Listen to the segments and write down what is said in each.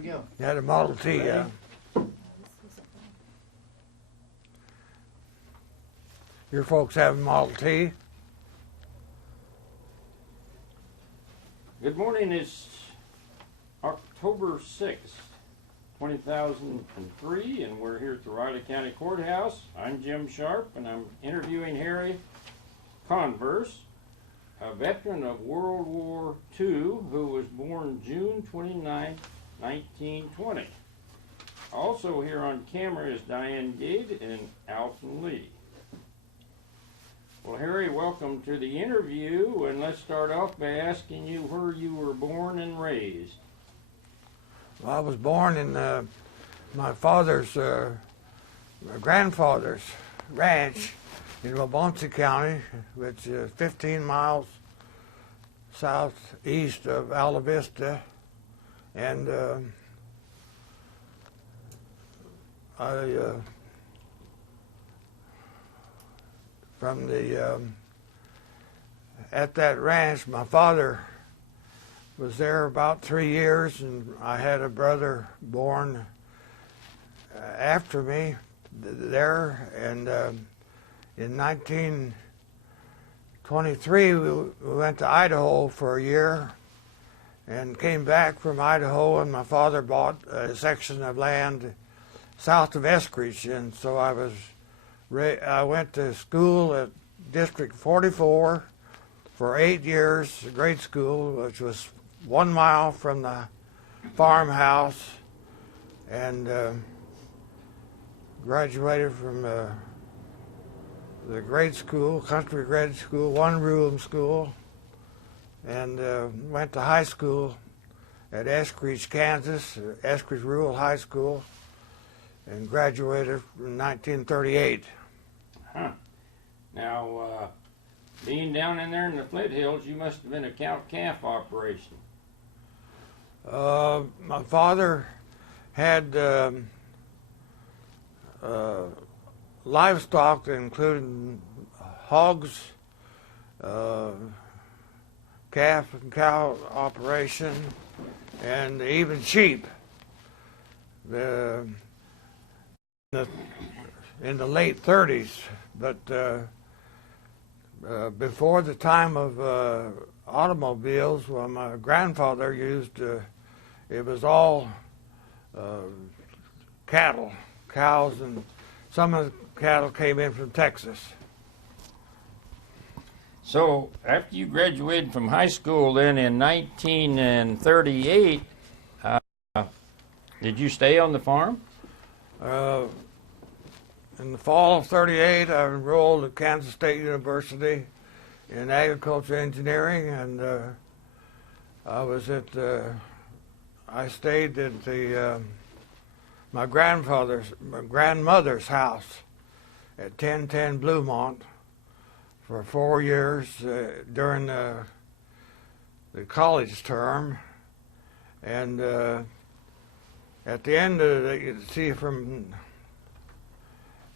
we go. You had a Model T, yeah. Your folks have a Model T? Good morning. It's October 6th, 2003, and we're here at the Riley County Courthouse. I'm Jim Sharp, and I'm interviewing Harry Converse, a veteran of World War II who was born June 29, 1920. Also here on camera is Diane Gade and Alton Lee. Well, Harry, welcome to the interview, and let's start off by asking you where you were born and raised. Well, I was born in my father's, my grandfather's ranch in Wabaunsee County, which is 15 miles southeast of Ala Vista, and from the at that ranch, my father was there about 3 years, and I had a brother born after me there, and in 1923 we went to Idaho for a year and came back from Idaho, and my father bought a section of land south of Eskridge, and so I went to school at District 44 for 8 years, grade school, which was 1 mile from the farmhouse, and graduated from the grade school, country grade school, one-room school, and went to high school at Eskridge, Kansas, Eskridge Rural High School, and graduated in 1938. Huh. Now, being down in there in the Flint Hills, you must have been a cow-calf operation. My father had livestock, including hogs, calf and cow operation, and even sheep. In the late 30s, but before the time of automobiles, well, my grandfather used, it was all cattle, cows, and some of the cattle came in from Texas. So, after you graduated from high school then in 1938, did you stay on the farm? In the fall of '38, I enrolled at Kansas State University in agriculture engineering, and I stayed at my grandmother's house at 1010 Bluemont for 4 years during the college term, and at the end of it, you see from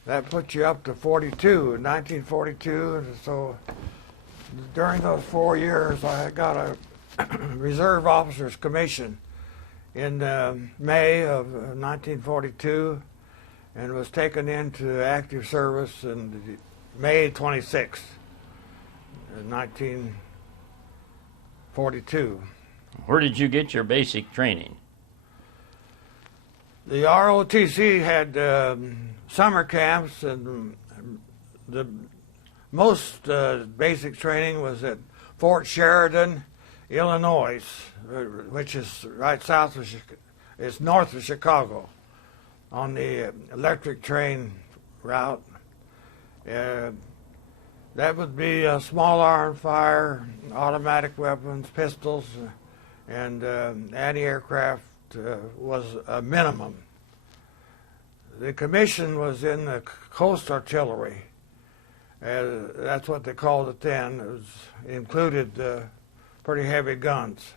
that puts you up to 1942, and so during those 4 years I got a reserve officer's commission in May of 1942 and was taken into active service in May 26th, 1942. Where did you get your basic training? The ROTC had summer camps, and the most basic training was at Fort Sheridan, Illinois, which is right south of it's north of Chicago, on the electric train route. That would be a small arm fire, automatic weapons, pistols, and anti-aircraft was a minimum. The commission was in the coast artillery. That's what they called it then. It included pretty heavy guns.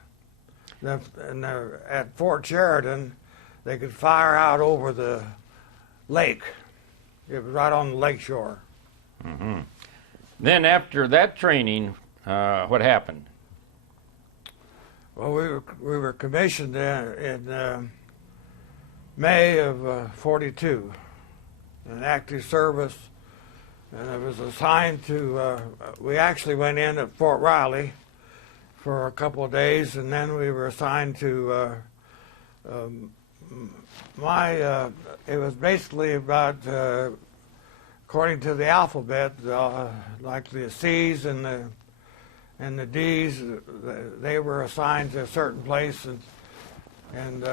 At Fort Sheridan, they could fire out over the lake. It was right on the lake shore. Mm-hmm. Then after that training, what happened? Well, we were commissioned in May of 42 in active service, and I was assigned to, we actually went in at Fort Riley for a couple of days, and then we were assigned to it was basically about, according to the alphabet, like the C's and the D's, they were assigned to a certain place, and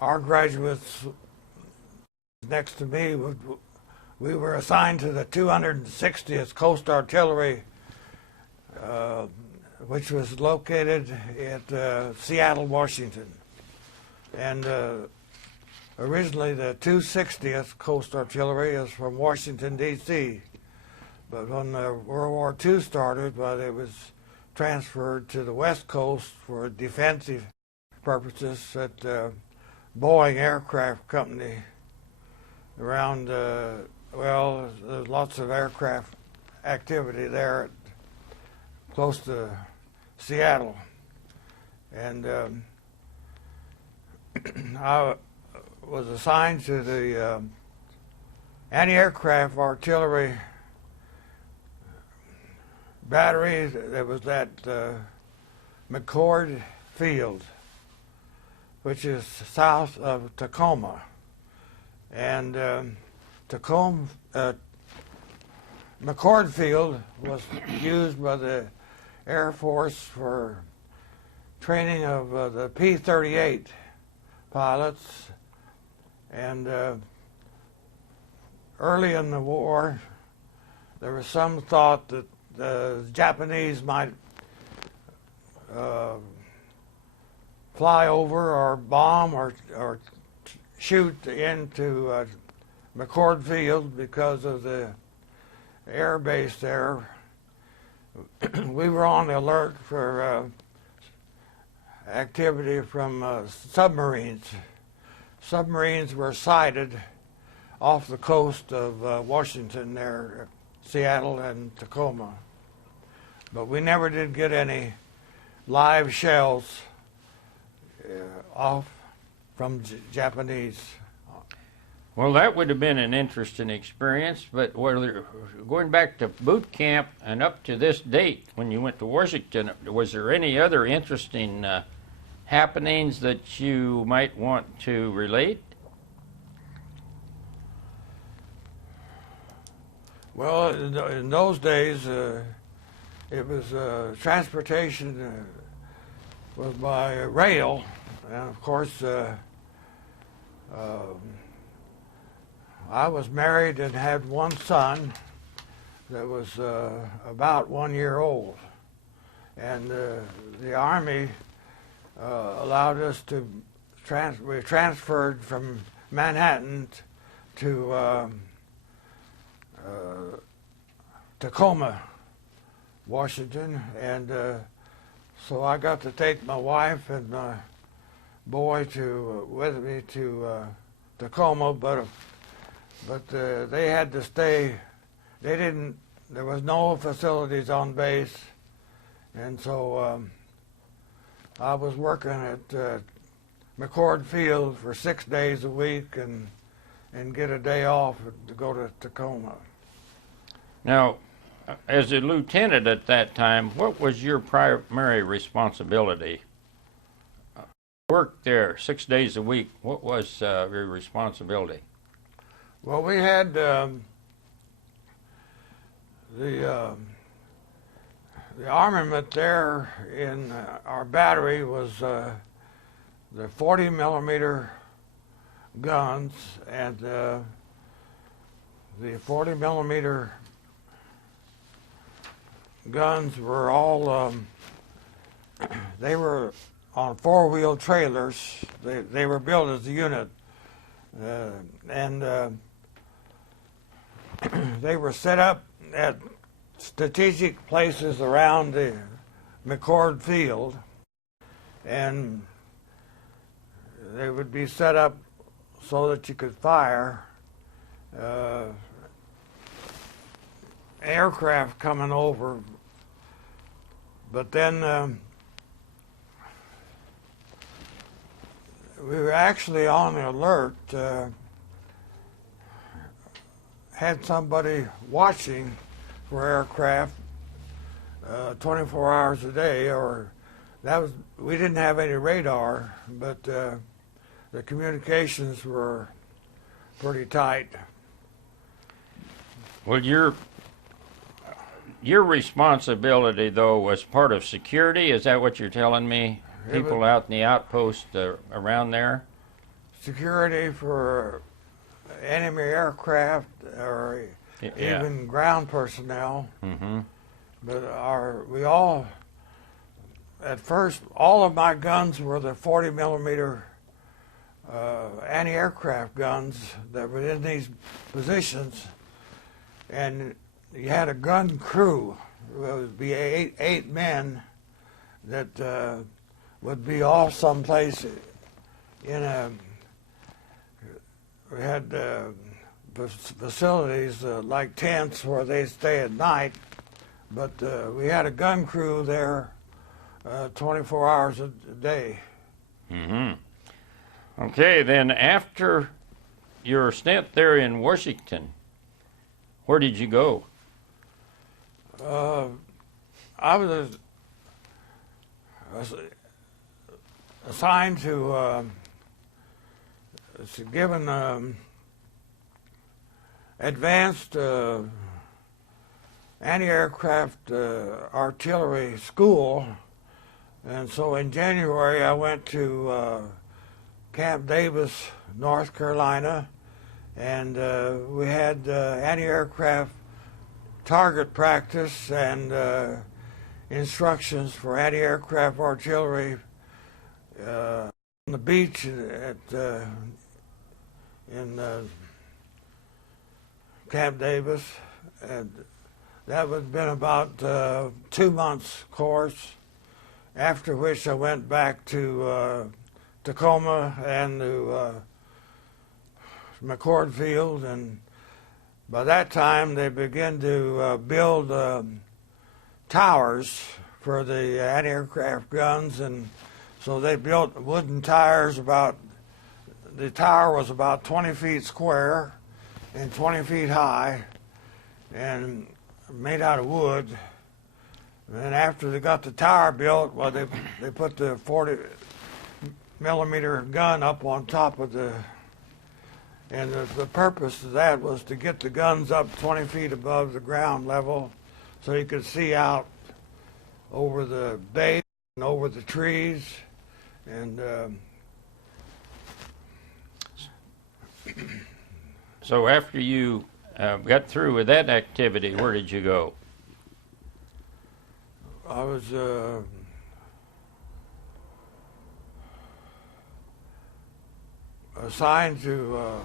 our graduates next to me, we were assigned to the 260th Coast Artillery, which was located at Seattle, Washington. And originally the 260th Coast Artillery is from Washington, D.C., but when World War II started, well, it was transferred to the West Coast for defensive purposes at Boeing Aircraft Company around, well, there's lots of aircraft activity there close to Seattle. And I was assigned to the anti-aircraft artillery battery that was at McCord Field, which is south of Tacoma. And McCord Field was used by the Air Force for training of the P-38 pilots. And early in the war, there was some thought that the Japanese might fly over or bomb or shoot into McCord Field because of the air base there. We were on the alert for activity from submarines. Submarines were sighted off the coast of Washington there, Seattle and Tacoma. But we never did get any live shells off from Japanese. Well, that would have been an interesting experience, but going back to boot camp and up to this date, when you went to Washington, was there any other interesting happenings that you might want to relate? Well, in those days, it was transportation was by rail, and of course, I was married and had one son that was about 1 year old, and the Army allowed us to we transferred from Manhattan to Tacoma, Washington, and so I got to take my wife and my boy with me to Tacoma, but they had to stay. There was no facilities on base, and so I was working at McCord Field for 6 days a week and get a day off to go to Tacoma. Now, as a lieutenant at that time, what was your primary responsibility? Worked there 6 days a week. What was your responsibility? Well, we had the armament there in our battery was the 40 millimeter guns, and the 40 millimeter guns were all they were on four-wheel trailers. They were built as a unit, and they were set up at strategic places around the McCord Field, and they would be set up so that you could fire aircraft coming over. But then we were actually on the alert, had somebody watching for aircraft 24 hours a day, or we didn't have any radar, but the communications were pretty tight. Well, your responsibility, though, was part of security. Is that what you're telling me? People out in the outpost around there? Security for enemy aircraft or even ground personnel. Mm-hmm. But at first, all of my guns were the 40 millimeter anti-aircraft guns that were in these positions, and you had a gun crew. It would be eight men that would be off someplace we had facilities like tents where they stay at night, but we had a gun crew there 24 hours a day. Mm-hmm. Okay, then after your stint there in Washington, where did you go? I was assigned to given advanced anti-aircraft artillery school, and so in January I went to Camp Davis, North Carolina, and we had anti-aircraft target practice and instructions for anti-aircraft artillery on the beach in Camp Davis, and that would have been about 2 months course, after which I went back to Tacoma and to McCord Field, and by that time they began to build towers for the anti-aircraft guns, and so they built wooden tires. The tower was about 20 feet square and 20 feet high and made out of wood. And then after they got the tower built, well, they put the 40 millimeter gun up on top of and the purpose of that was to get the guns up 20 feet above the ground level so you could see out over the bay and over the trees. And so after you got through with that activity, where did you go? I was assigned to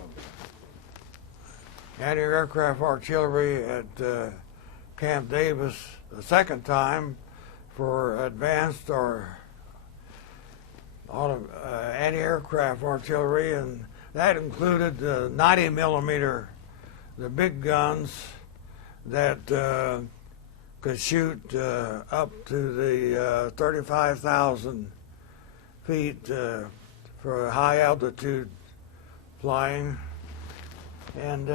anti-aircraft artillery at Camp Davis the second time for advanced or anti-aircraft artillery, and that included 90 millimeter, the big guns that could shoot up to the 35,000 feet for high altitude flying. And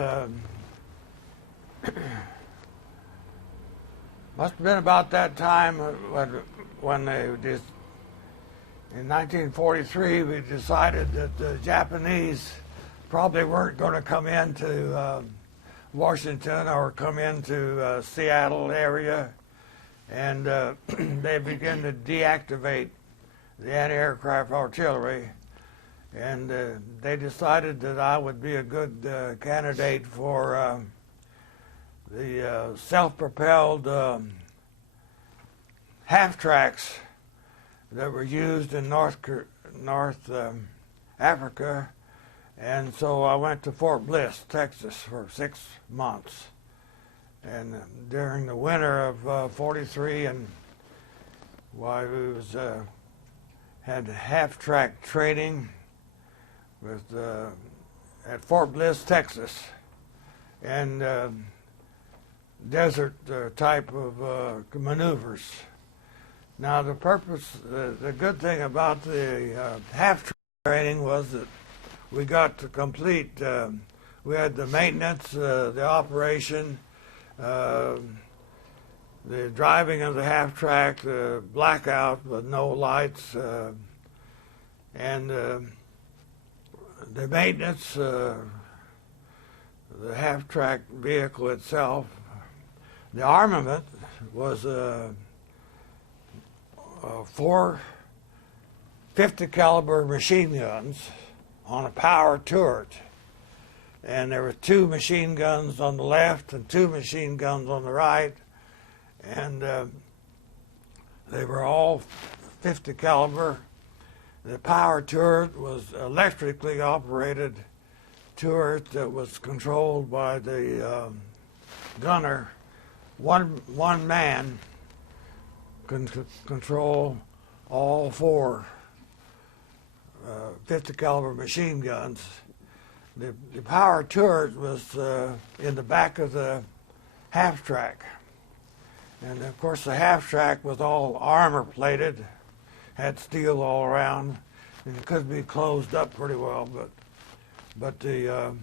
must have been about that time when they just, in 1943, we decided that the Japanese probably weren't going to come into Washington or come into Seattle area, and they began to deactivate the anti-aircraft artillery, and they decided that I would be a good candidate for the self-propelled half-tracks that were used in North Africa. And so I went to Fort Bliss, Texas for 6 months. And during the winter of 43, and while we had half-track training with at Fort Bliss, Texas, and desert type of maneuvers. Now the good thing about the half-track training was that we got to complete. We had the maintenance, the operation, the driving of the half track, the blackout with no lights, and the maintenance, the half track vehicle itself. The armament was four 50 caliber machine guns on a power turret, and there were 2 machine guns on the left and 2 machine guns on the right, and they were all 50 caliber. The power turret was electrically operated turret that was controlled by the gunner. One man can control all 4 50 caliber machine guns. The power turret was in the back of the half track, and of course the half track was all armor plated, had steel all around, and it could be closed up pretty well. But the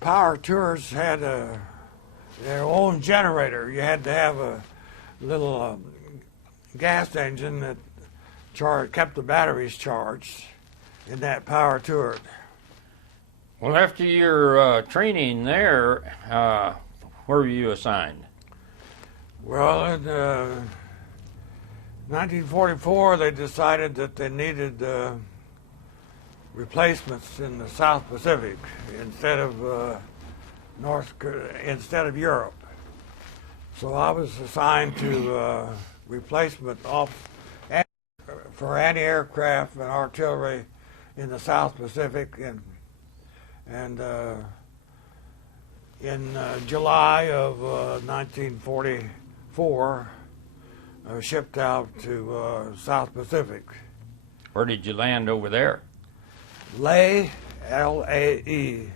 power turrets had their own generator. You had to have a little gas engine that kept the batteries charged in that power turret. Well, after your training there, where were you assigned? Well, in 1944, they decided that they needed replacements in the South Pacific instead of instead of Europe. So I was assigned to replacement for anti-aircraft and artillery in the South Pacific, and in July of 1944, I was shipped out to South Pacific. Where did you land over there? Lae, L-A-E,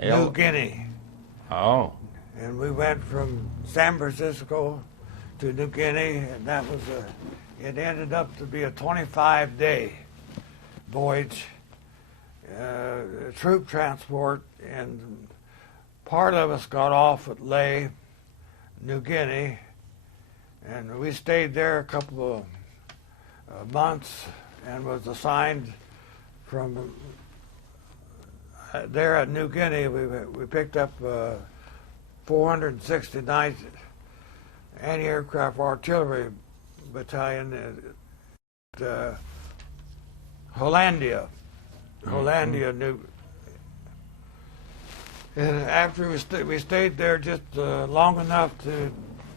New Guinea. Oh. And we went from San Francisco to New Guinea, and that was it ended up to be a 25-day voyage, troop transport, and part of us got off at Lae, New Guinea, and we stayed there a couple of months and was assigned from there at New Guinea. We picked up 469th Anti-Aircraft Artillery Battalion at Hollandia, New. And after we stayed there just long enough to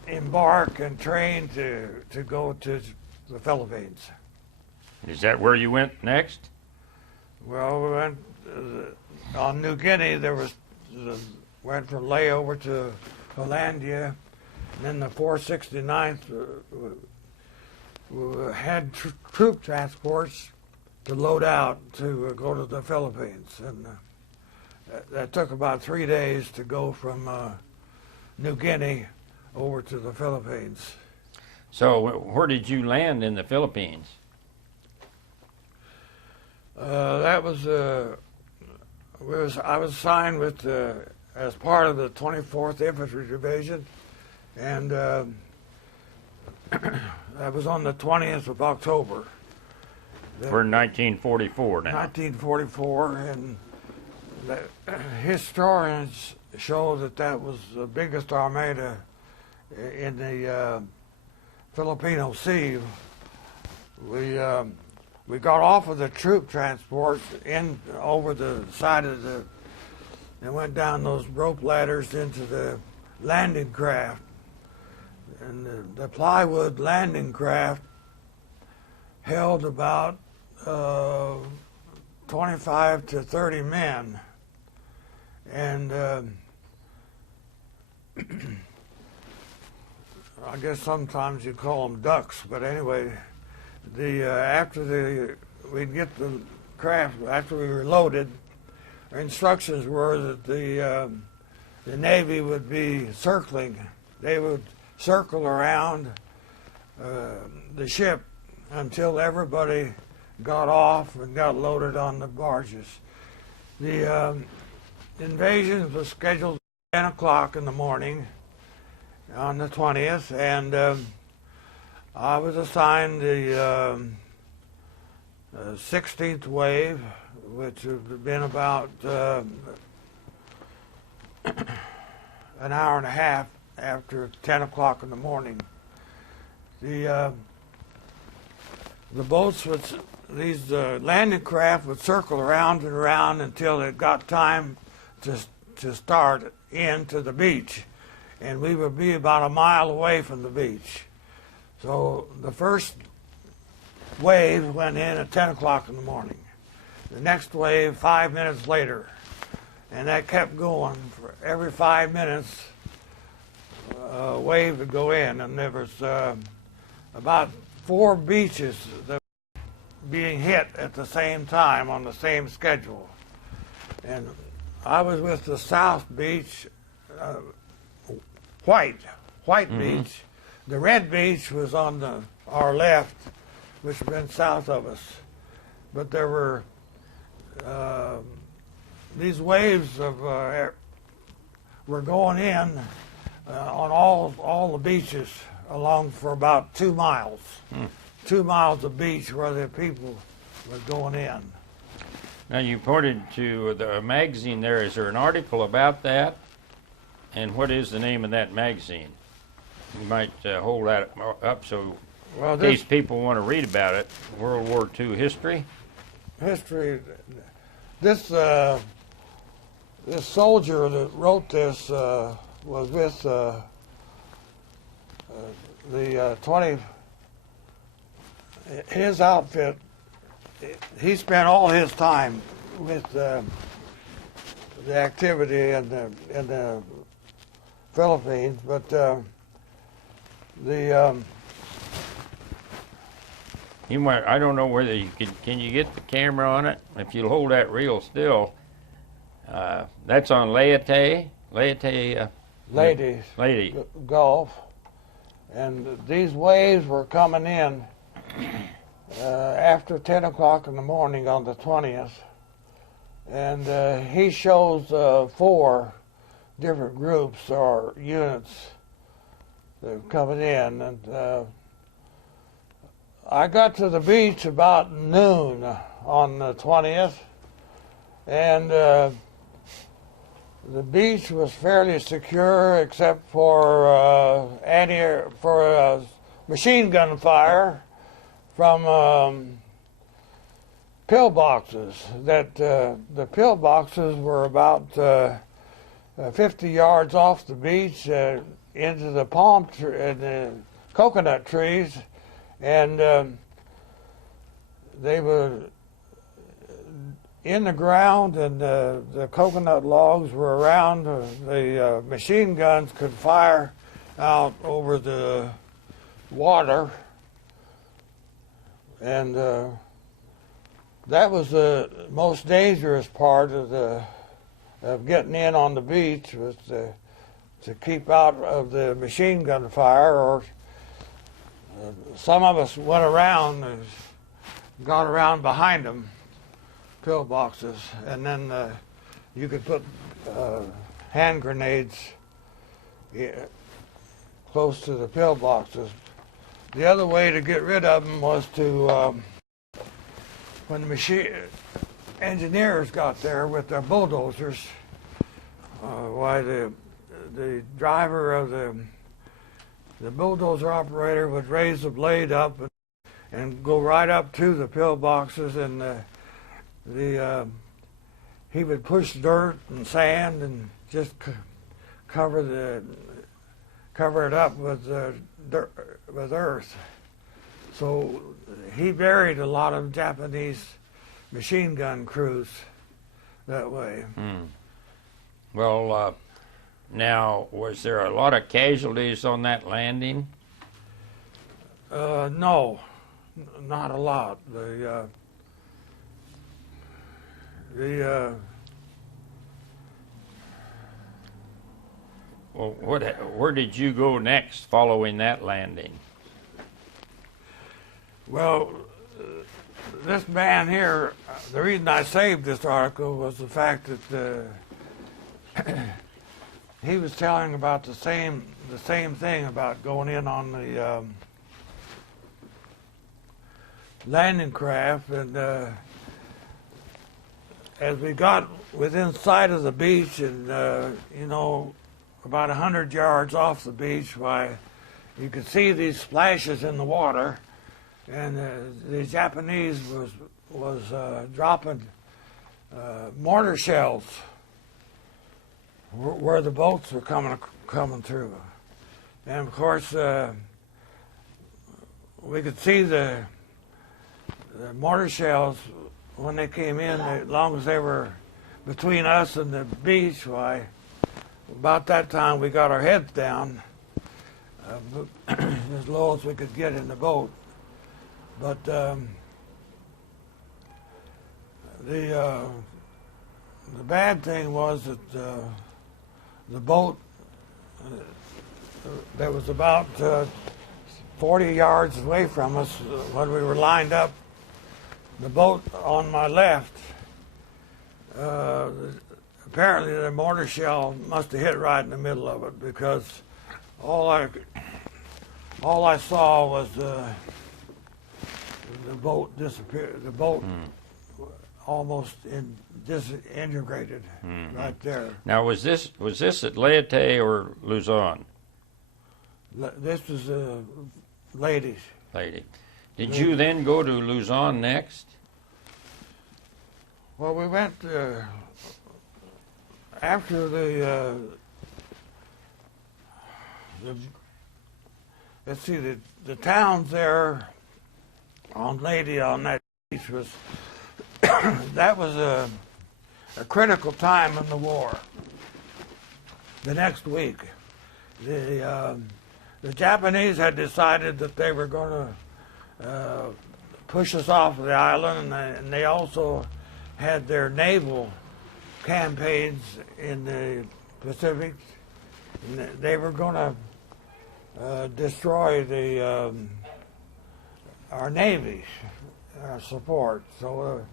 embark and train to go to the Philippines. Is that where you went next? Well, we went on New Guinea. There was went from Lae over to Hollandia, and then the 469th had troop transports to load out to go to the Philippines, and that took about 3 days to go from New Guinea over to the Philippines. So where did you land in the Philippines? That was I was assigned with as part of the 24th Infantry Division, and that was on the 20th of October. We're in 1944 now. 1944, and the historians show that was the biggest armada in the Filipino Sea. We got off of the troop transport in over the side of and went down those rope ladders into the landing craft. And the plywood landing craft held about 25 to 30 men. And I guess sometimes you call them ducks, but anyway, we'd get the craft after we were loaded. Our instructions were that the Navy would be circling. They would circle around the ship until everybody got off and got loaded on the barges. The invasion was scheduled at 10 o'clock in the morning on the 20th, and I was assigned the 16th wave, which had been about an hour and a half after 10 o'clock in the morning. The boats would, these landing craft would circle around and around until it got time to start into the beach, and we would be about a mile away from the beach. So the first wave went in at 10 o'clock in the morning. The next wave 5 minutes later, and that kept going for every 5 minutes. A wave would go in, and there was about 4 beaches that were being hit at the same time on the same schedule. And I was with the South Beach, white beach. The red beach was on our left, which had been south of us. But there were these waves of were going in on all the beaches along for about 2 miles. 2 miles of beach where the people were going in. Now, you pointed to the magazine there. Is there an article about that? And what is the name of that magazine? You might hold that up so in case people want to read about it. World War II history? History. This soldier that wrote this was with the 20. His outfit. He spent all his time with the activity in the Philippines, but you might. I don't know whether you can you get the camera on it? If you hold that reel still, that's on Leyte Gulf, and these waves were coming in after 10 o'clock in the morning on the 20th, and he shows 4 different groups or units that were coming in, and I got to the beach about noon on the 20th, and the beach was fairly secure except for machine gun fire from pillboxes. The pillboxes were about 50 yards off the beach into the the coconut trees, and they were in the ground, and the coconut logs were around. The machine guns could fire out over the water, and that was the most dangerous part of getting in on the beach, was to keep out of the machine gun fire. Or some of us went around and got around behind them, pillboxes, and then you could put hand grenades close to the pillboxes. The other way to get rid of them was to, when the machine engineers got there with their bulldozers, why the driver of the bulldozer operator would raise the blade up and go right up to the pillboxes, and he would push dirt and sand and just cover it up with earth. So he buried a lot of Japanese machine gun crews that way. Well, now, was there a lot of casualties on that landing? No, not a lot. Well, where did you go next following that landing? Well, this man here, the reason I saved this article was the fact that he was telling about the same thing about going in on the landing craft, and as we got within sight of the beach, and about 100 yards off the beach, why you could see these splashes in the water, and the Japanese was dropping mortar shells where the boats were coming through, and of course we could see the mortar shells when they came in. As long as they were between us and the beach, why about that time we got our heads down as low as we could get in the boat. But the bad thing was that the boat that was about 40 yards away from us when we were lined up, the boat on my left, apparently the mortar shell must have hit right in the middle of it, because all I saw was the boat disappear. The boat almost disintegrated right there. Now, was this at Leyte or Luzon? This was ladies. Lady. Did you then go to Luzon next? Well, we went after the let's see, the towns there on Lady on that beach was that was a critical time in the war. The next week, the Japanese had decided that they were going to push us off of the island, and they also had their naval campaigns in the Pacific. And they were going to destroy our navy, our support. So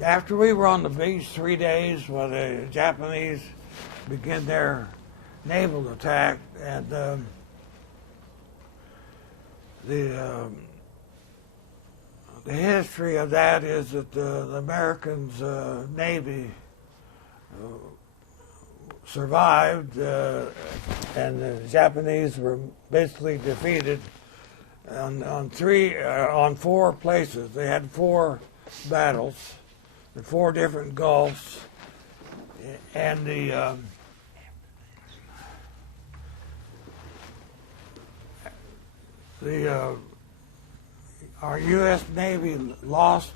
after we were on the beach 3 days, while the Japanese began their naval attack, and the history of that is that the Americans' Navy survived, and the Japanese were basically defeated on 4 places. They had 4 battles in 4 different gulfs, and our U.S. Navy lost,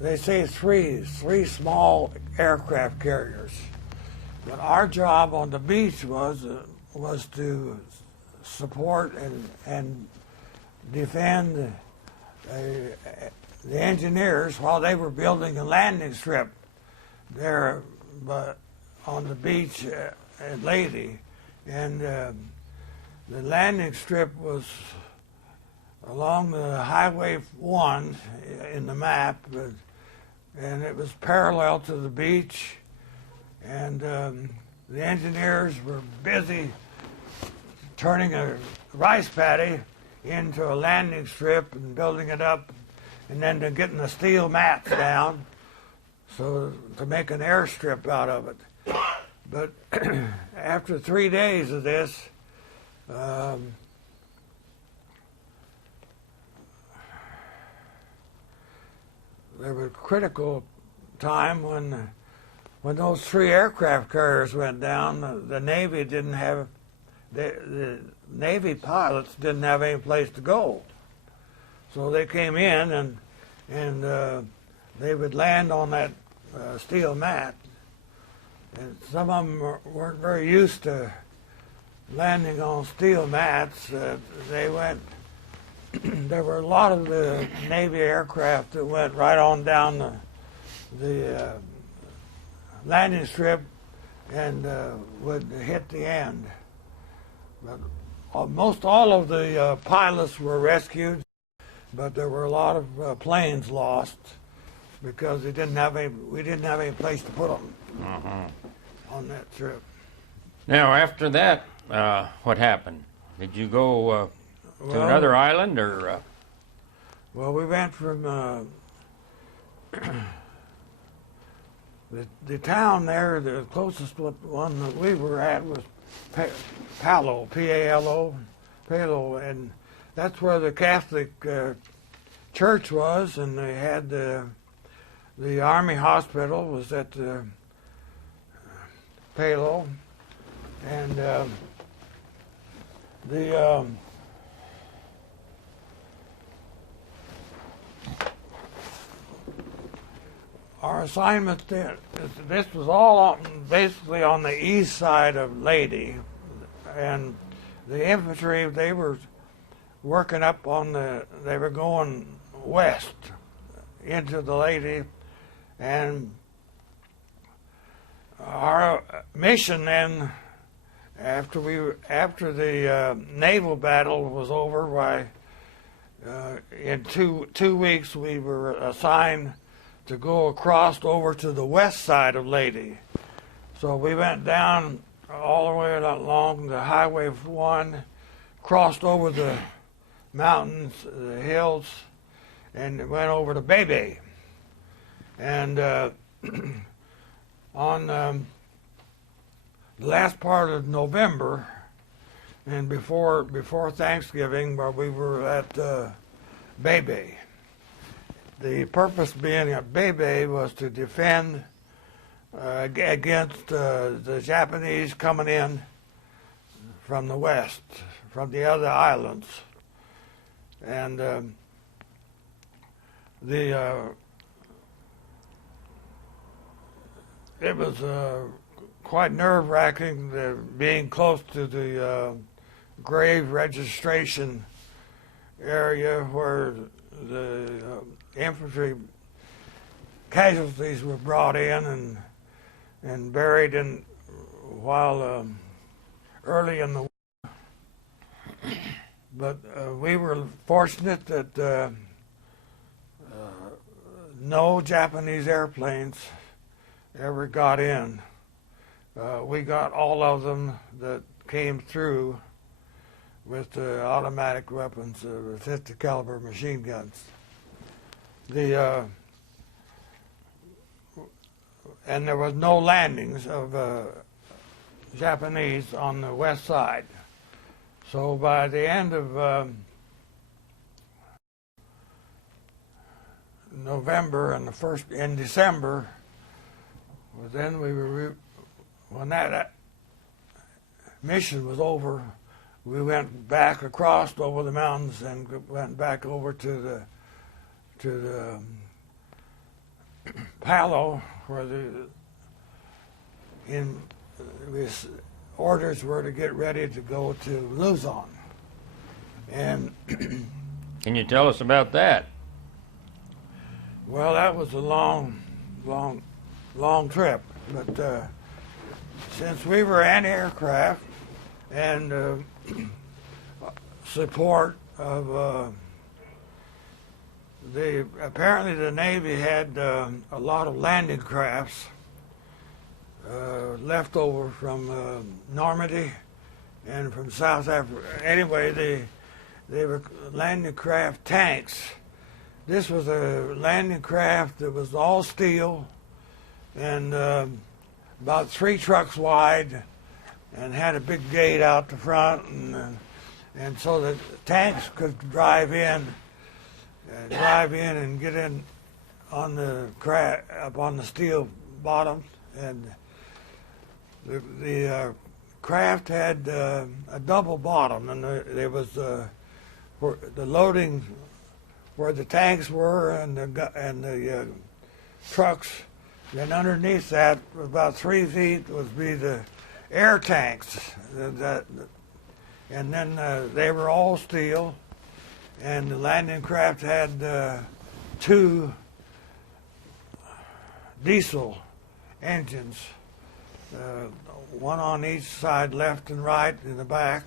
they say, three small aircraft carriers. But our job on the beach was to support and defend the engineers while they were building a landing strip there on the beach at Lady. And the landing strip was along the Highway 1 in the map, and it was parallel to the beach, and the engineers were busy turning a rice paddy into a landing strip and building it up, and then getting the steel mats down so to make an airstrip out of it. But after 3 days of this, there was a critical time when those 3 aircraft carriers went down. The Navy didn't have, the Navy pilots didn't have any place to go. So they came in and they would land on that steel mat. And some of them weren't very used to landing on steel mats. They went, there were a lot of the Navy aircraft that went right on down the landing strip and would hit the end. But Most all of the pilots were rescued, but there were a lot of planes lost because we didn't have any place to put them on that trip. Now, after that, what happened? Did you go to another island, or? Well, we went from the town there. The closest one that we were at was Palo, P-A-L-O, Palo, and that's where the Catholic church was, and they had the Army hospital was at Palo, and our assignment there, this was all basically on the east side of Leyte, and the infantry, they were working up on they were going west into the Leyte, and our mission then, after the naval battle was over, in two weeks we were assigned to go across over to the west side of Leyte. So we went down all the way along the Highway 1, crossed over the mountains, the hills, and went over to Bebe. And on the last part of November, and before Thanksgiving, where we were at Bebe. The purpose being at Bebe was to defend against the Japanese coming in from the west, from the other islands. And it was quite nerve-wracking being close to the grave registration area where the infantry casualties were brought in and buried in while early in the war. But we were fortunate that no Japanese airplanes ever got in. We got all of them that came through with the automatic weapons, the 50 caliber machine guns. And there was no landings of Japanese on the west side. So by the end of November and in December, then when that mission was over, we went back across over the mountains and went back over to the Palo, where orders were to get ready to go to Luzon. And can you tell us about that? Well, that was a long trip, but since we were anti-aircraft and support of apparently the Navy had a lot of landing crafts left over from Normandy and from South Africa. Anyway, they were landing craft tanks. This was a landing craft that was all steel and about 3 trucks wide, and had a big gate out the front, and so the tanks could drive in and get in on the up on the steel bottom. And the craft had a double bottom, and there was for the loading where the tanks were and the trucks. Then underneath that, about 3 feet, would be the air tanks. And then they were all steel, and the landing craft had 2 diesel engines, one on each side, left and right in the back,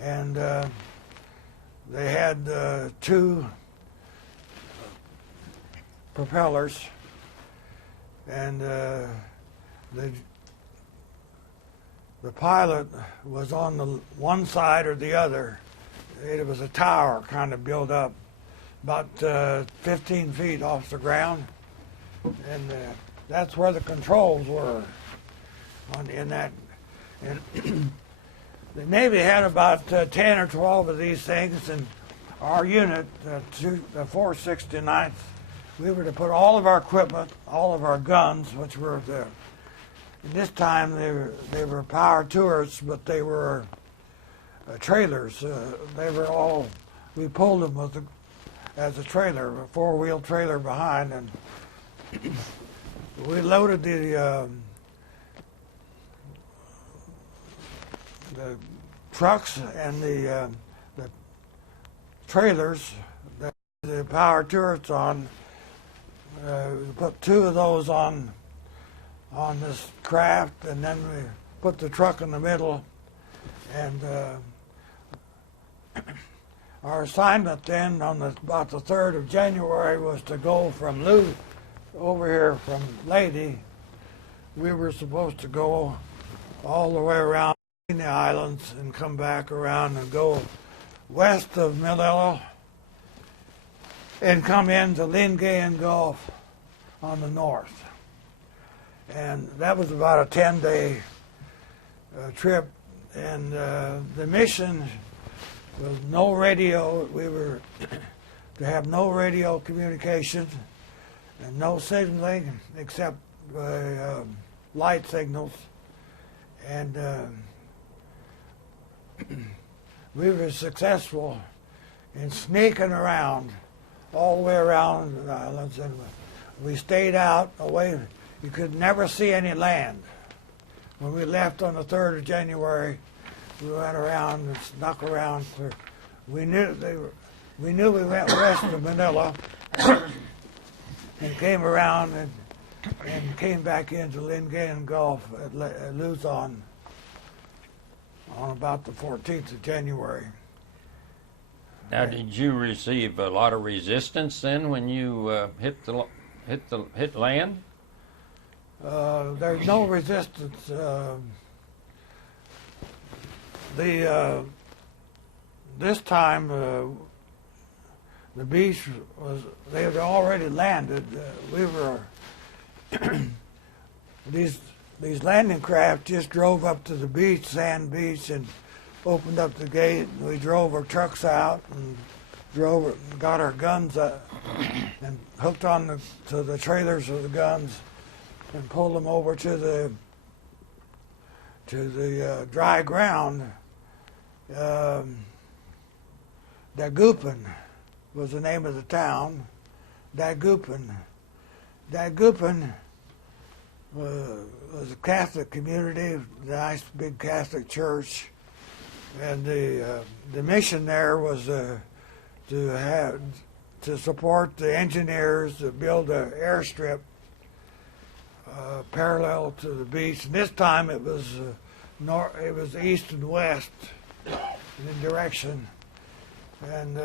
and they had two propellers, and the pilot was on the one side or the other. It was a tower kind of built up about 15 feet off the ground, and that's where the controls were in that. And the Navy had about 10 or 12 of these things, and our unit, the 469th, we were to put all of our equipment, all of our guns, which were the, in this time they were power tours, but they were trailers. They were all, we pulled them with as a trailer, a four-wheel trailer behind, and we loaded the trucks and the trailers that the power turrets on. We put two of those on this craft, and then we put the truck in the middle. And our assignment then on about the 3rd of January was to go from over here from Lady. We were supposed to go all the way around the islands and come back around and go west of Manila and come into Lingayen Gulf on the north. And that was about a 10-day trip. And the mission was no radio. We were to have no radio communication and no signaling except light signals. And we were successful in sneaking around all the way around the islands, and we stayed out away. You could never see any land. When we left on the 3rd of January, we went around and snuck around. We knew we went west of Manila and came around and came back into Lingayen Gulf at Luzon on about the 14th of January. Now, did you receive a lot of resistance then when you hit land? There's no resistance. This time the beach was, they had already landed. We were these landing craft just drove up to the beach, sand beach, and opened up the gate. And we drove our trucks out and got our guns and hooked on to the trailers of the guns and pulled them over to the dry ground. Dagupan was the name of the town. Dagupan was a Catholic community, nice big Catholic church, and the mission there was to support the engineers to build an airstrip parallel to the beach. And this time it was east and west in direction, and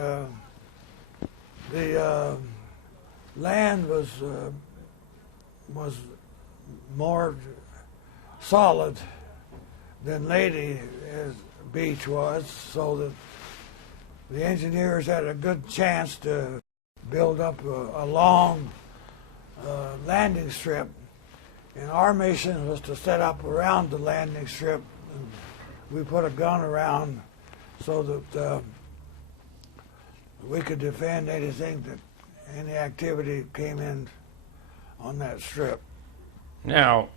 the land was more solid than Lady Beach was, so that the engineers had a good chance to build up a long landing strip. And our mission was to set up around the landing strip, and we put a gun around so that we could defend anything any activity came in on that strip. Now,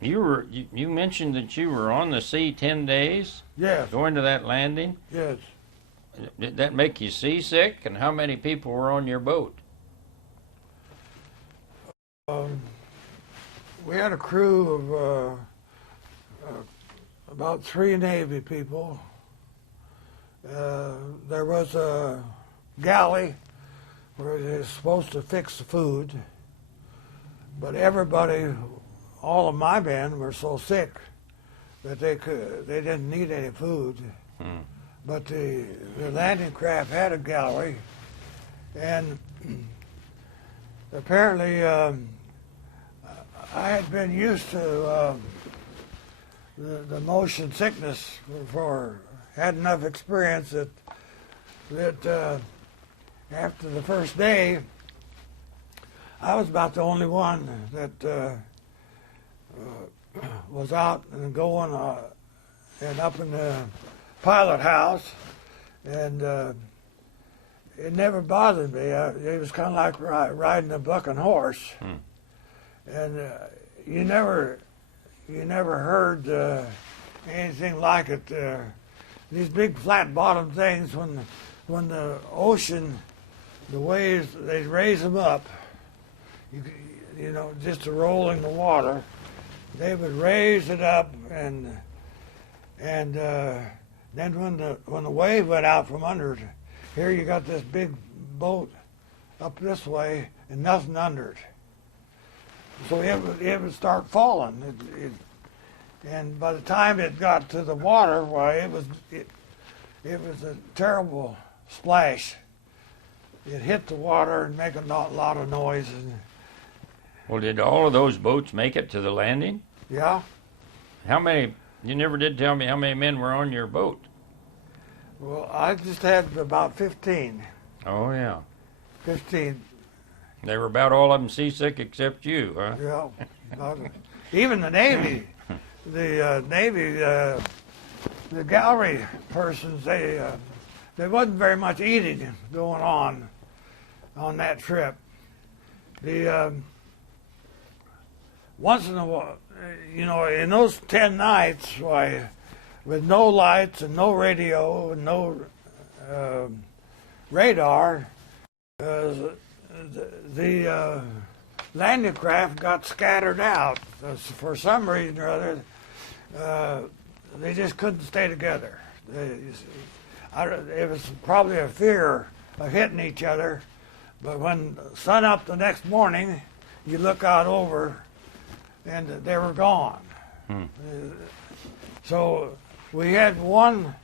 you mentioned that you were on the sea 10 days? Yes. Going to that landing? Yes. Did that make you seasick? And how many people were on your boat? We had a crew of about 3 Navy people. There was a galley where they were supposed to fix the food, but everybody, all of my men, were so sick that they didn't need any food. but the landing craft had a gallery, and apparently I had been used to the motion sickness had enough experience that after the first day, I was about the only one that was out and going and up in the pilot house, and it never bothered me. It was kind of like riding a bucking horse, and you never heard anything like it. These big flat-bottom things, when the ocean, the waves, they raise them up. You know, just to rolling the water, they would raise it up, and then when the wave went out from under it, here you got this big boat up this way and nothing under it. So it would start falling, and by the time it got to the water, why it was a terrible splash. It hit the water and make a lot of noise. Well, did all of those boats make it to the landing? Yeah. How many? You never did tell me how many men were on your boat. Well, I just had about 15. Oh yeah. 15. They were about all of them seasick except you, huh? Yeah. Even the Navy, the gallery persons, there wasn't very much eating going on that trip. Once in a while, you know, in those 10 nights, why, with no lights and no radio and no radar, the landing craft got scattered out. For some reason or other, they just couldn't stay together. It was probably a fear of hitting each other, but when sun up the next morning, you look out over, and they were gone. So we had one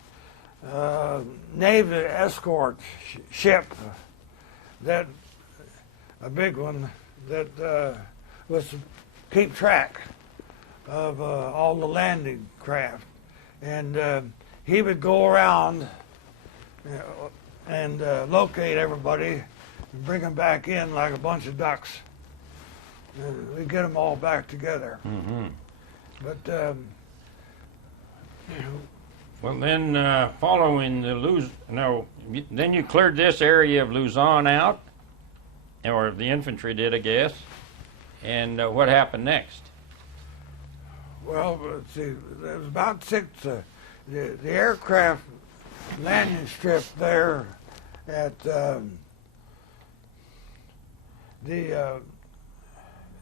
Navy escort ship, that a big one, that was to keep track of all the landing craft, and he would go around and locate everybody and bring them back in like a bunch of ducks. We get them all back together. But well, then following then you cleared this area of Luzon out, or the infantry did, I guess. And what happened next? Well, let's see, there was about 6. The aircraft landing strip there at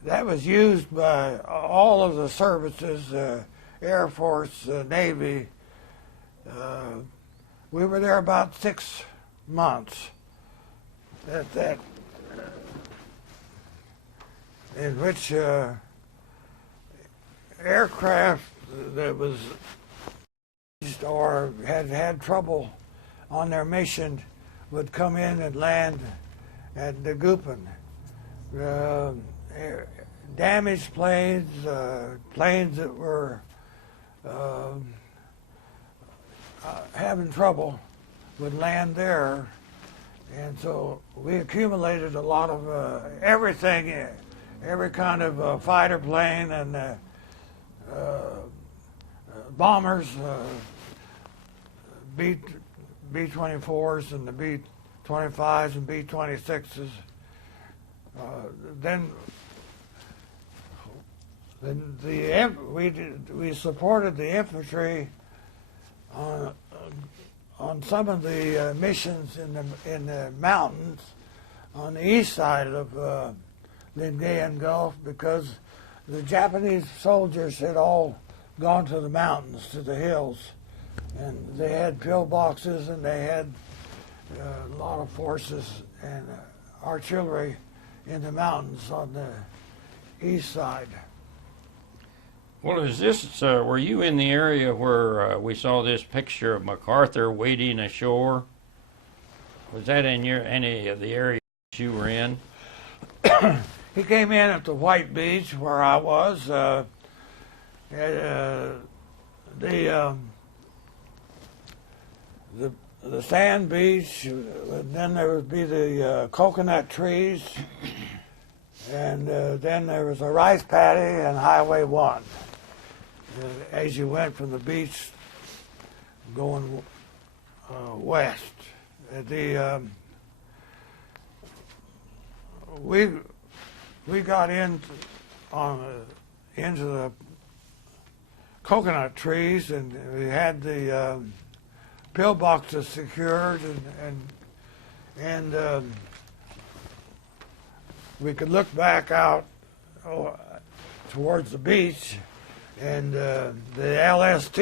that was used by all of the services, Air Force, Navy. We were there about 6 months at that, in which aircraft that was or had trouble on their mission would come in and land at Nagupan. Damaged planes, planes that were having trouble would land there, and so we accumulated a lot of everything, every kind of fighter plane and bombers, B-24s and the B-25s and B-26s. Then we supported the infantry on some of the missions in the mountains on the east side of Lingayen Gulf, because the Japanese soldiers had all gone to the mountains, to the hills, and they had pillboxes and they had a lot of forces and artillery in the mountains on the east side. Well, is this, were you in the area where we saw this picture of MacArthur wading ashore? Was that in any of the areas you were in? He came in at the White Beach where I was. The sand beach, then there would be the coconut trees, and then there was a rice paddy and Highway 1. As you went from the beach going west. We got into the coconut trees, and we had the pillboxes secured, and we could look back out towards the beach, and the LST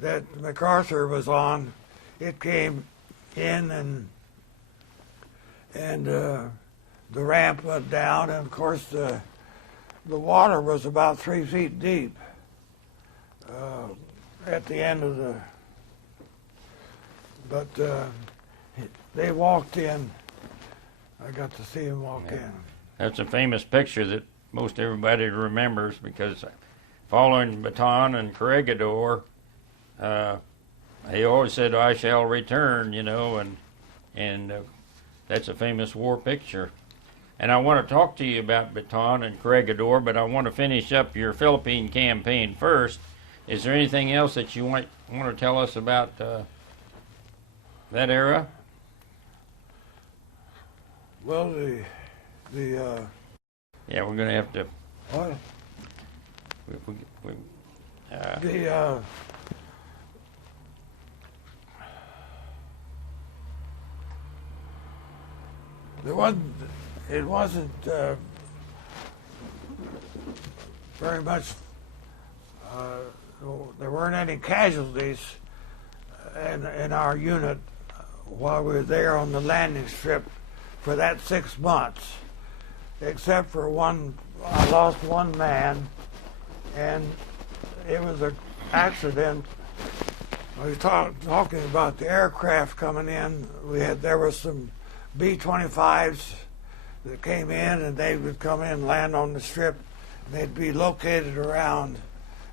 that MacArthur was on, it came in, and the ramp went down, and of course the water was about 3 feet deep at the end of the. But they walked in. I got to see them walk in. That's a famous picture that most everybody remembers, because following Baton and Corregidor, he always said, "I shall return," you know, and that's a famous war picture. And I want to talk to you about Baton and Corregidor, but I want to finish up your Philippine campaign first. Is there anything else that you want to tell us about that era? Well, yeah, we're going to have to. What? It wasn't very much. There weren't any casualties in our unit while we were there on the landing strip for that 6 months, except for one. I lost one man, and it was an accident. We were talking about the aircraft coming in. There were some B-25s that came in, and they would come in and land on the strip. They'd be located around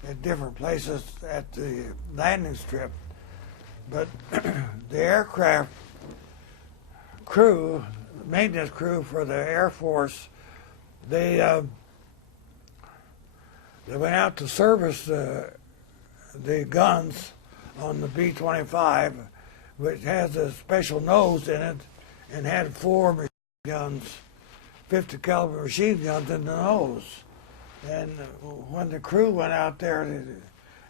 at different places at the landing strip. But the aircraft crew, maintenance crew for the Air Force, they went out to service the guns on the B-25, which has a special nose in it, and had 4 machine guns, 50 caliber machine guns in the nose. And when the crew went out there,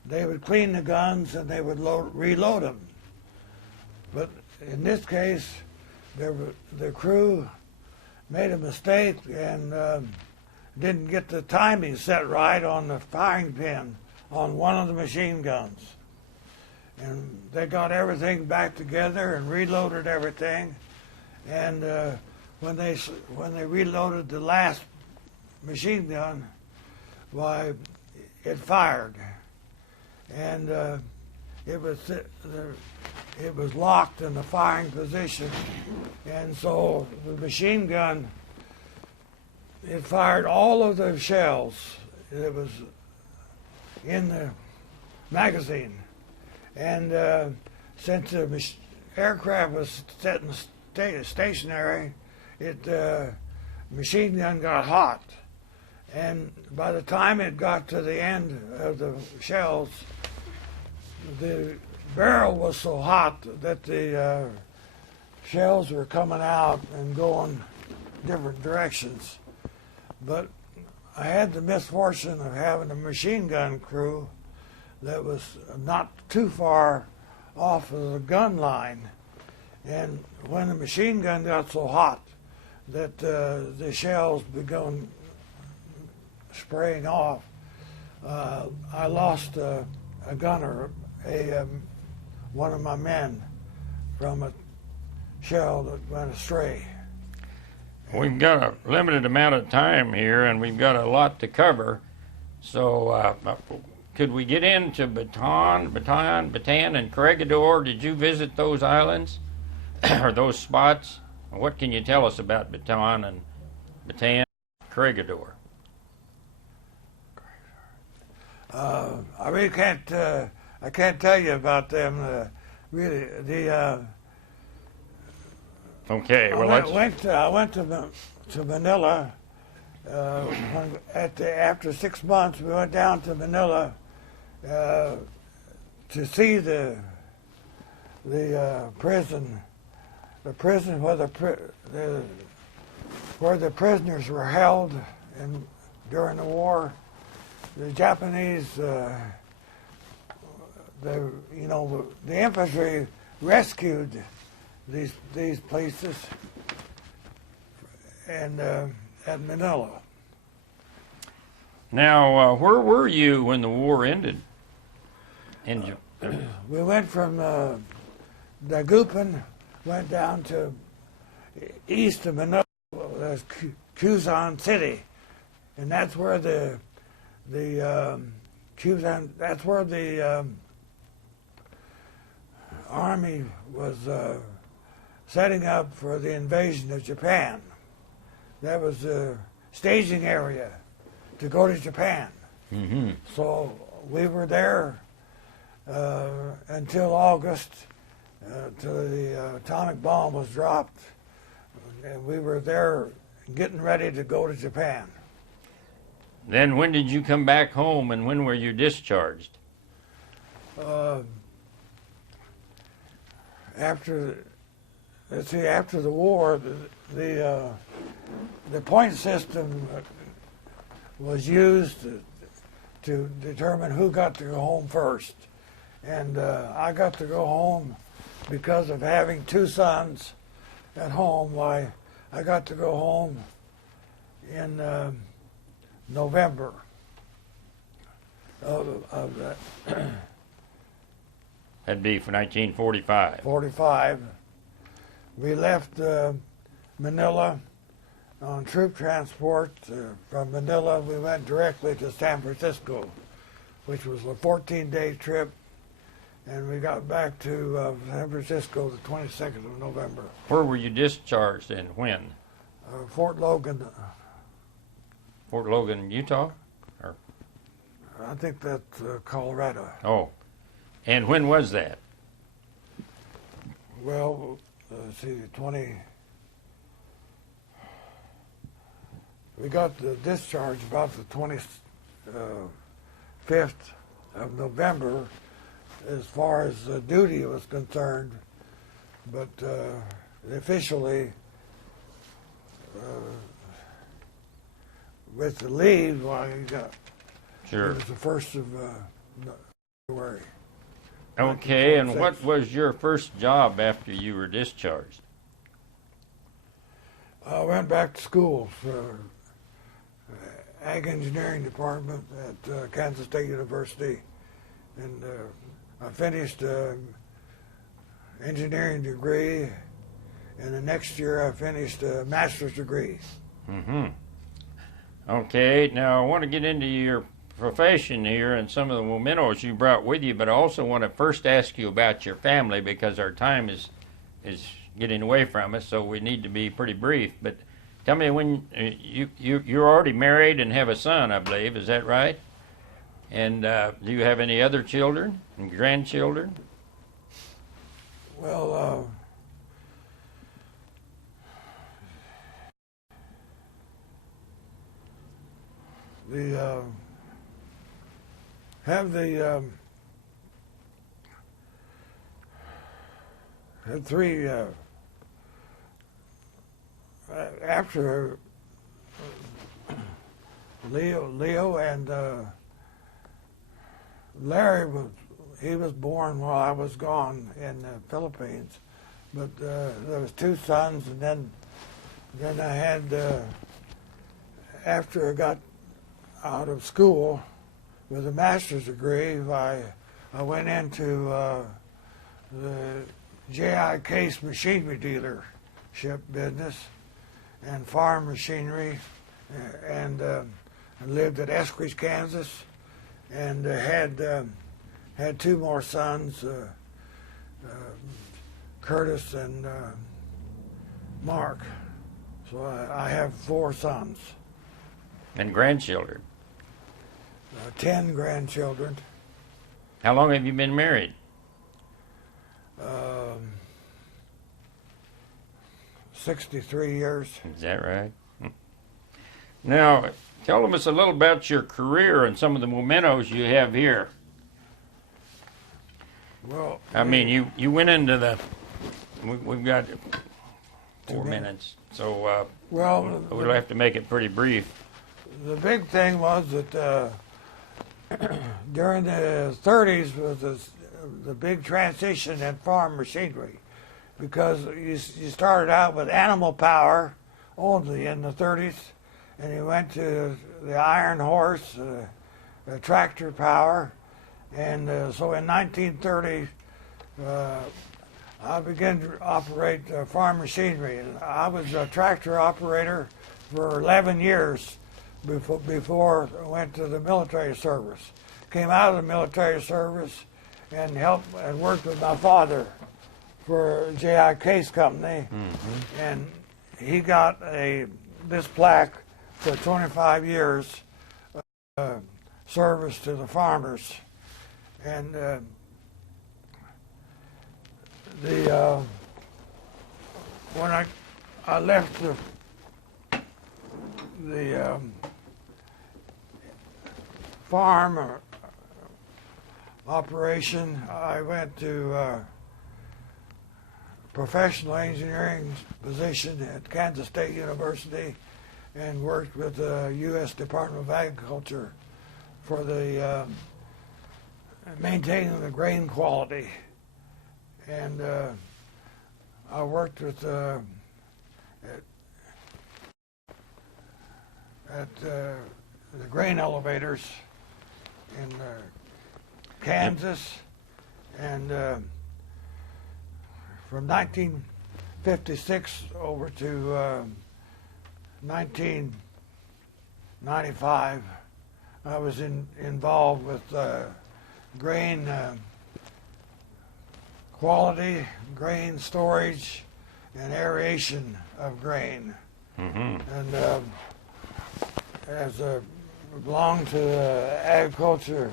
they would clean the guns and they would reload them. But in this case, the crew made a mistake and didn't get the timing set right on the firing pin on one of the machine guns. And they got everything back together and reloaded everything. And when they reloaded the last machine gun, why, it fired, and it was locked in the firing position, and so the machine gun, it fired all of the shells that was in the magazine, and since the aircraft was sitting stationary, machine gun got hot. And by the time it got to the end of the shells, the barrel was so hot that the shells were coming out and going different directions. But I had the misfortune of having a machine gun crew that was not too far off of the gun line. And when the machine gun got so hot that the shells began spraying off, I lost a gunner, one of my men, from a shell that went astray. We've got a limited amount of time here, and we've got a lot to cover. So, could we get into Bataan, and Corregidor? Did you visit those islands or those spots? What can you tell us about Bataan, Corregidor? I really can't. I can't tell you about them. Really, Okay, well, I went to Manila. After 6 months, we went down to Manila to see the prison, where the prisoners were held during the war. The Japanese, the infantry rescued these places and at Manila. Now, where were you when the war ended? We went from Dagupan, went down to east of Manila, Quezon City, and that's where the army was setting up for the invasion of Japan. That was the staging area to go to Japan. Mm-hmm. So we were there until August, till the atomic bomb was dropped, and we were there getting ready to go to Japan. Then when did you come back home, and when were you discharged? After the war, the point system was used to determine who got to go home first. And I got to go home because of having 2 sons at home. I got to go home in November of that. That'd be for 1945. 45. We left Manila on troop transport. From Manila, we went directly to San Francisco, which was a 14-day trip, and we got back to San Francisco the 22nd of November. Where were you discharged and when? Fort Logan. Fort Logan, Utah? I think that's Colorado. Oh. And when was that? Well, we got the discharge about the 25th of November as far as duty was concerned, but officially with the leave, you got, Sure. it was the 1st of February. Okay, and what was your first job after you were discharged? I went back to school for Ag Engineering Department at Kansas State University, and I finished engineering degree, and the next year I finished a master's degree. Mm-hmm. Okay, now I want to get into your profession here and some of the mementos you brought with you, but I also want to first ask you about your family because our time is getting away from us, so we need to be pretty brief. But tell me, when you're already married and have a son, I believe, is that right? And do you have any other children and grandchildren? Well, had 3 after Leo and Larry was born while I was gone in the Philippines, but there was 2 sons, and then I had after I got out of school with a master's degree, I went into the J.I. Case machinery dealership business and farm machinery, and and lived at Eskridge, Kansas, and had two more sons, Curtis and Mark. So I have 4 sons. And grandchildren. 10 grandchildren. How long have you been married? 63 years. Is that right? Now, tell us a little about your career and some of the mementos you have here. Well, I mean, you went into the. We've got 4 minutes, so well, we'll have to make it pretty brief. the big thing was that during the 30s was the big transition in farm machinery, because you started out with animal power only in the 30s, and you went to the iron horse, the tractor power, and so in 1930 I began to operate farm machinery, and I was a tractor operator for 11 years before I went to the military service. Came out of the military service and helped and worked with my father for J.I. Case Company, and he got this plaque for 25 years service to the farmers. And when I left the farm operation, I went to professional engineering position at Kansas State University and worked with the U.S. Department of Agriculture for the maintaining the grain quality. And I worked with at the grain elevators in Kansas, and from 1956 over to 1995, I was involved with grain quality, grain storage, and aeration of grain. And as I belonged to agriculture,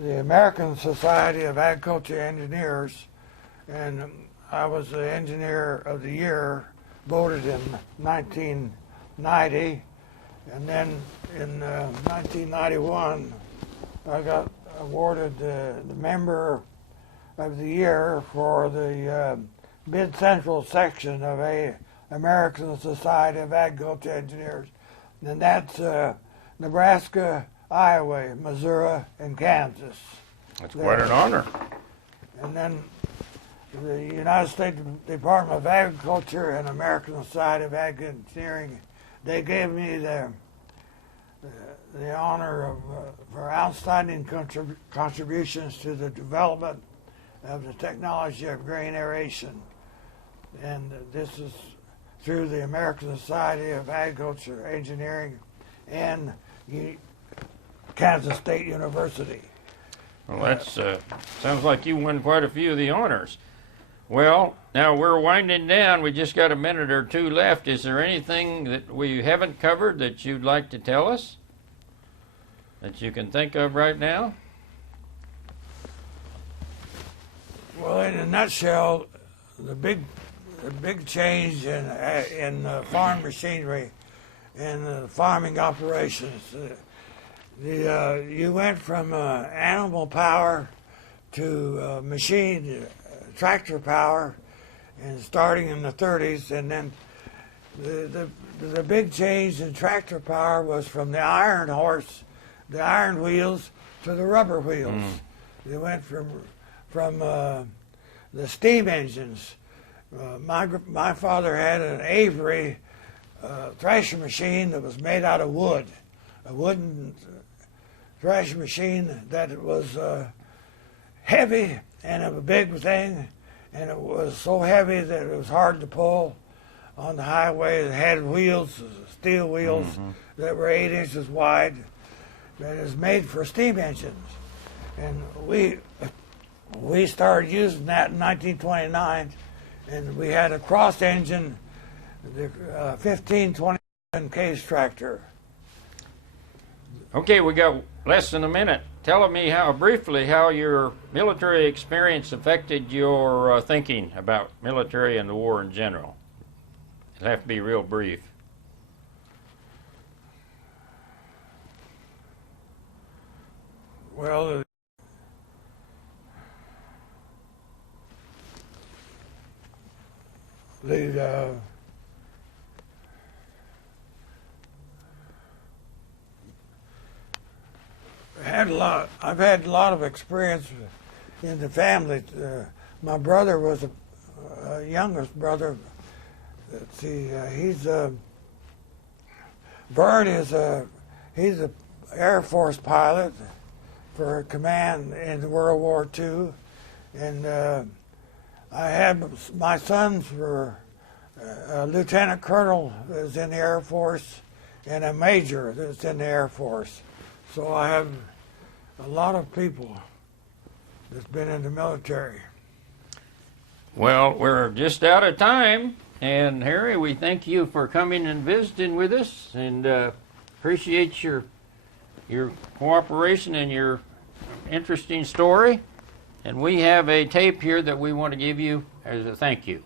the American Society of Agriculture Engineers, and I was the Engineer of the Year, voted in 1990, and then in 1991 I got awarded the Member of the Year for the Mid-Central section of American Society of Agriculture Engineers, and that's Nebraska, Iowa, Missouri, and Kansas. That's quite an honor. And then the United States Department of Agriculture and American Society of Ag Engineering, they gave me the honor of for outstanding contributions to the development of the technology of grain aeration. And this is through the American Society of Agriculture Engineering and Kansas State University. Well, that's sounds like you won quite a few of the honors. Well, now we're winding down. We just got a minute or two left. Is there anything that we haven't covered that you'd like to tell us that you can think of right now? Well, in a nutshell, the big change in farm machinery and farming operations, you went from animal power to machine tractor power, and starting in the 30s, and then the big change in tractor power was from the iron horse, the iron wheels, to the rubber wheels. They went from the steam engines. My father had an Avery thrashing machine that was made out of wood, a wooden thrashing machine that was heavy and a big thing, and it was so heavy that it was hard to pull. on the highway that had wheels, steel wheels that were 8 inches wide, that is made for steam engines. And we started using that in 1929, and we had a cross engine, the 1527 case tractor. Okay, we got less than a minute. Tell me briefly how your military experience affected your thinking about military and the war in general. It'll have to be real brief. Well, I've had a lot of experience in the family. My brother was a youngest brother. Let's see, Vern he's a Air Force pilot for command in World War II, and I had my sons were a lieutenant colonel that was in the Air Force and a major that's in the Air Force. So I have a lot of people that's been in the military. Well, we're just out of time, and Harry, we thank you for coming and visiting with us, and appreciate your cooperation and your interesting story. And we have a tape here that we want to give you as a thank you.